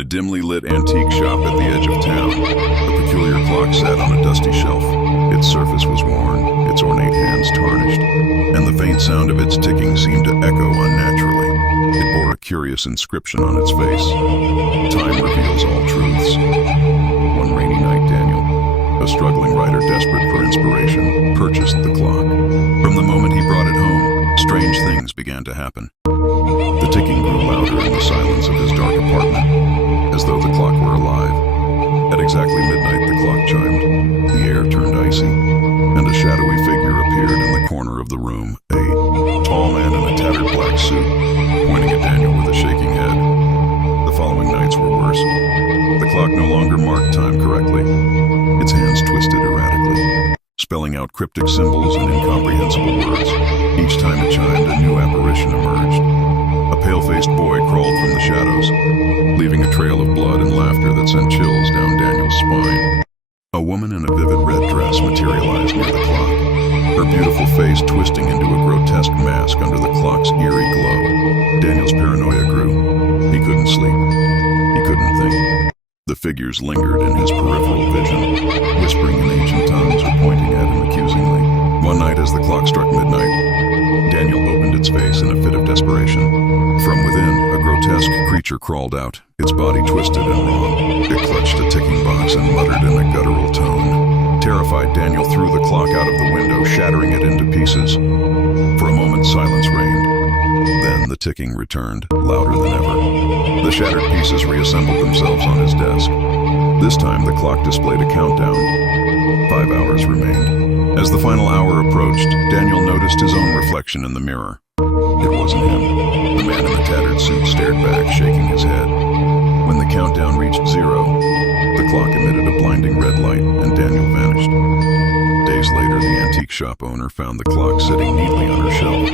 a dimly lit antique shop at the edge of town, a peculiar clock sat on a dusty shelf. Its surface was worn, its ornate hands tarnished, and the faint sound of its ticking seemed to echo unnaturally. It bore a curious inscription on its face. Time reveals all truths. One rainy night, Daniel, a struggling writer desperate for inspiration, purchased the clock. From the moment he brought it home, strange things began to happen. The ticking grew louder in the silence of his dark apartment, as though the clock were alive. At exactly midnight, the clock chimed, the air turned icy, and a shadowy figure appeared in the corner of the room, a tall man in a tattered black suit, pointing at Daniel with a shaking head. The following nights were worse. The clock no longer marked time correctly. Its hands twisted erratically, spelling out cryptic symbols and incomprehensible words. Each time it chimed, a new apparition emerged. A pale-faced boy crawled from the shadows, leaving a trail of blood and laughter that sent chills down Daniel's spine. A woman in a vivid red dress materialized near the clock, her beautiful face twisting into a grotesque mask under the clock's eerie glow. Daniel's paranoia grew. He couldn't sleep. He couldn't think. The figures lingered in his peripheral vision, whispering in ancient tongues or pointing at him accusingly. One night as the clock struck midnight, Daniel opened its face in a fit of desperation. From within, a grotesque creature crawled out, its body twisted and wrong. It clutched a ticking box and muttered in a guttural tone. Terrified, Daniel threw the clock out of the window, shattering it into pieces. For a moment, silence reigned. Then the ticking returned, louder than ever. The shattered pieces reassembled themselves on his desk. This time, the clock displayed a countdown. 5 hours remained. As the final hour approached, Daniel noticed his own reflection in the mirror. It wasn't him. The man in the tattered suit stared back, shaking his head. When the countdown reached 0, the clock emitted a blinding red light, and Daniel vanished. Days later, the antique shop owner found the clock sitting neatly on her shelf,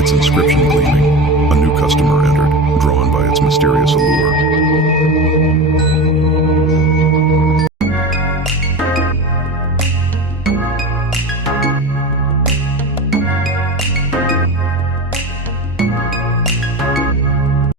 its inscription gleaming. A new customer entered, drawn by its mysterious allure.